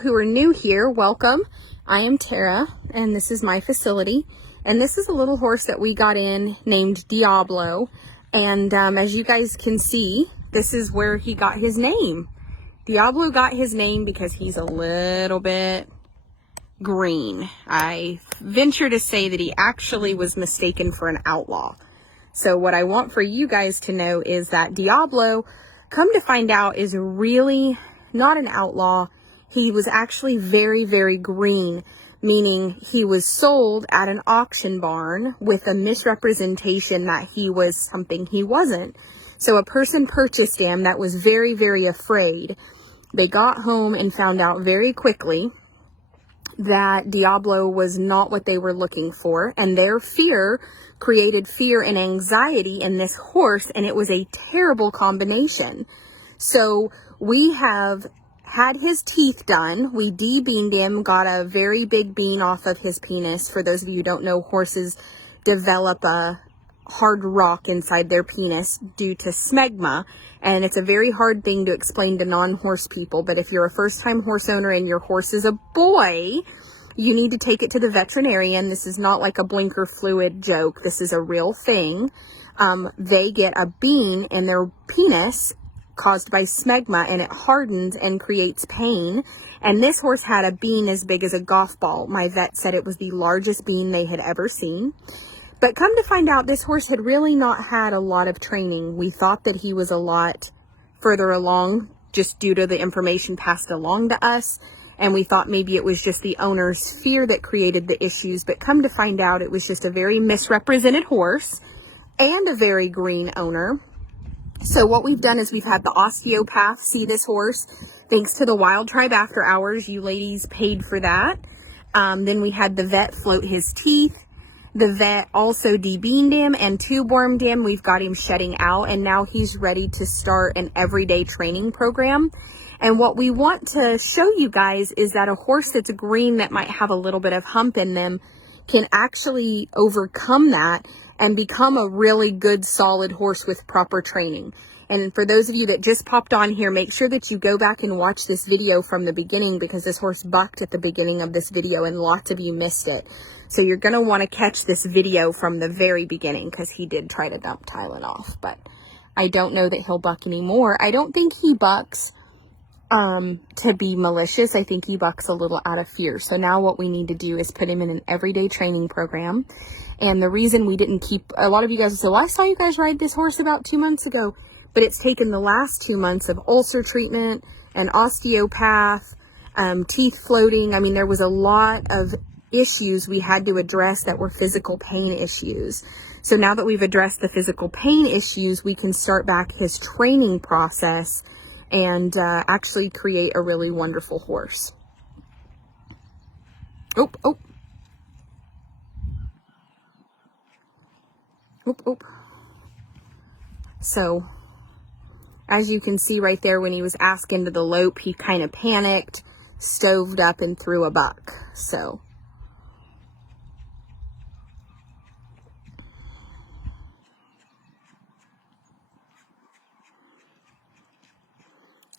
Who are new here, welcome. I am Tara, and this is my facility. And this is a little horse that we got in named Diablo. And as you guys can see, this is where he got his name. Diablo got his name because he's a little bit green. I venture to say that he actually was mistaken for an outlaw. So what I want for you guys to know is that Diablo, come to find out, is really not an outlaw. He was actually very, very green, meaning he was sold at an auction barn with a misrepresentation that he was something he wasn't. So a person purchased him that was very, very afraid. They got home and found out very quickly that Diablo was not what they were looking for, and their fear created fear and anxiety in this horse, and it was a terrible combination. So we have had his teeth done. We debeaned him, got a very big bean off of his penis. For those of you who don't know, horses develop a hard rock inside their penis due to smegma, and it's a very hard thing to explain to non-horse people. But if you're a first-time horse owner and your horse is a boy, you need to take it to the veterinarian. This is not like a blinker fluid joke. This is a real thing. They get a bean in their penis caused by smegma, and it hardens and creates pain. And this horse had a bean as big as a golf ball. My vet said it was the largest bean they had ever seen. But come to find out, this horse had really not had a lot of training. We thought that he was a lot further along just due to the information passed along to us. And we thought maybe it was just the owner's fear that created the issues. But come to find out, it was just a very misrepresented horse and a very green owner. So what we've done is we've had the osteopath see this horse. Thanks to the Wild Tribe After Hours, you ladies paid for that. Then we had the vet float his teeth. The vet also debeaned him and tube wormed him. We've got him shedding out, and now he's ready to start an everyday training program. And what we want to show you guys is that a horse that's green that might have a little bit of hump in them can actually overcome that and become a really good, solid horse with proper training. And for those of you that just popped on here, make sure that you go back and watch this video from the beginning, because this horse bucked at the beginning of this video and lots of you missed it. So you're going to want to catch this video from the very beginning, because he did try to dump Tylen off. But I don't know that he'll buck anymore. I don't think he bucks to be malicious. I think he bucks a little out of fear. So now what we need to do is put him in an everyday training program. And the reason we didn't keep, a lot of you guys say, well, I saw you guys ride this horse about 2 months ago, but it's taken the last 2 months of ulcer treatment, an osteopath, teeth floating. I mean, there was a lot of issues we had to address that were physical pain issues. So now that we've addressed the physical pain issues, we can start back his training process and actually create a really wonderful horse. Oop. So, as you can see right there, when he was asked into the lope, he kind of panicked, stoved up, and threw a buck. So,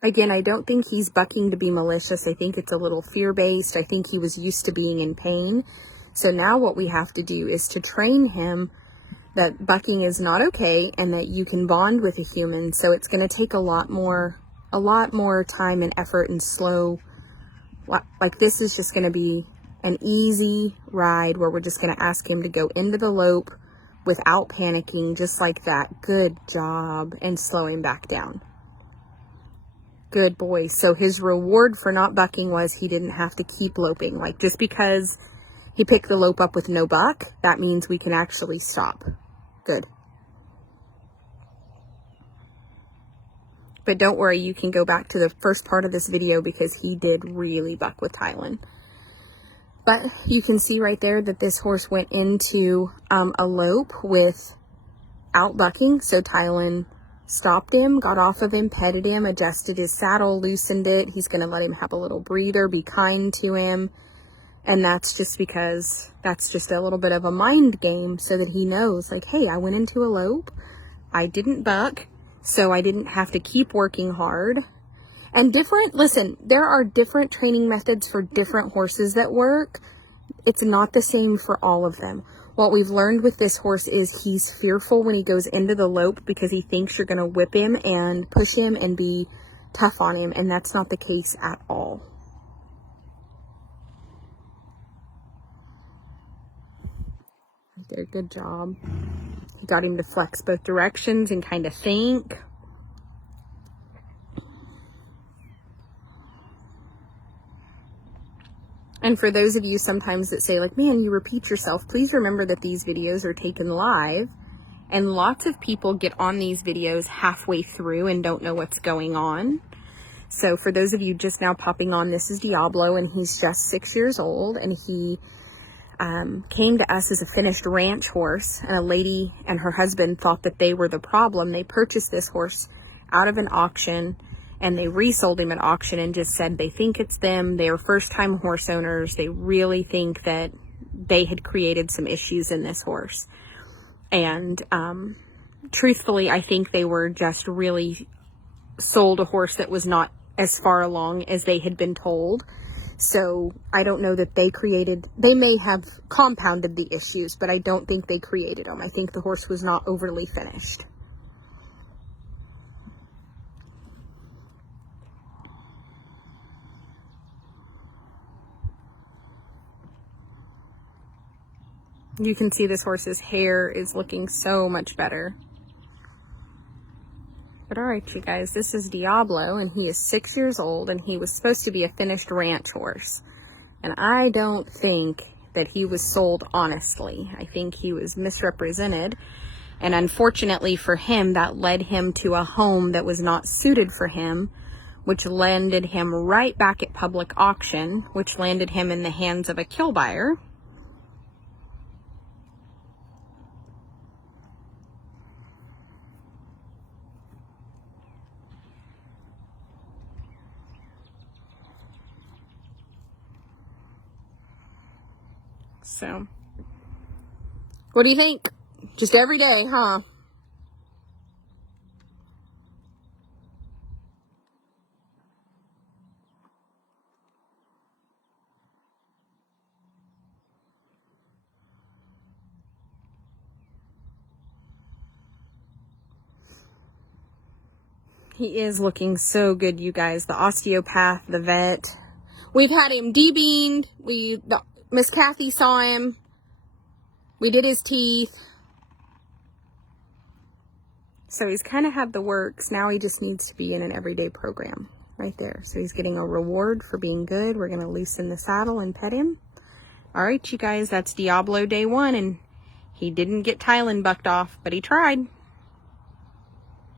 again, I don't think he's bucking to be malicious. I think it's a little fear-based. I think he was used to being in pain. So now what we have to do is to train him that bucking is not okay and that you can bond with a human. So it's going to take a lot more time and effort and slow. Like, this is just going to be an easy ride where we're just going to ask him to go into the lope without panicking, just like that. Good job. And slow him back down. Good boy. So his reward for not bucking was he didn't have to keep loping. Like, just because he picked the lope up with no buck, that means we can actually stop. Good. But don't worry, you can go back to the first part of this video because he did really buck with Tylen. But you can see right there that this horse went into a lope without bucking. So Tylen stopped him, got off of him, petted him, adjusted his saddle, loosened it. He's going to let him have a little breather, be kind to him. And that's just because that's just a little bit of a mind game so that he knows, like, hey, I went into a lope. I didn't buck, so I didn't have to keep working hard. And different, listen, there are different training methods for different horses that work. It's not the same for all of them. What we've learned with this horse is he's fearful when he goes into the lope because he thinks you're going to whip him and push him and be tough on him. And that's not the case at all. Right there, good job. You got him to flex both directions and kind of think. And for those of you sometimes that say like, man, you repeat yourself, please remember that these videos are taken live and lots of people get on these videos halfway through and don't know what's going on. So for those of you just now popping on, this is Diablo and he's just 6 years old, and he came to us as a finished ranch horse, and a lady and her husband thought that they were the problem. They purchased this horse out of an auction and they resold him at auction and just said they think it's them. They are first-time horse owners. They really think that they had created some issues in this horse. And truthfully, I think they were just really sold a horse that was not as far along as they had been told. So I don't know that they may have compounded the issues, but I don't think they created them. I think the horse was not overly finished. You can see this horse's hair is looking so much better. But all right, you guys, this is Diablo, and he is 6 years old, and he was supposed to be a finished ranch horse. And I don't think that he was sold honestly. I think he was misrepresented. And unfortunately for him, that led him to a home that was not suited for him, which landed him right back at public auction, which landed him in the hands of a kill buyer. So, what do you think? Just every day, huh? He is looking so good, you guys. The osteopath, the vet. We've had him debeaned. Miss Kathy saw him. We did his teeth. So he's kind of had the works. Now he just needs to be in an everyday program right there. So he's getting a reward for being good. We're going to loosen the saddle and pet him. All right, you guys, that's Diablo day 1. And he didn't get Tylen bucked off, but he tried.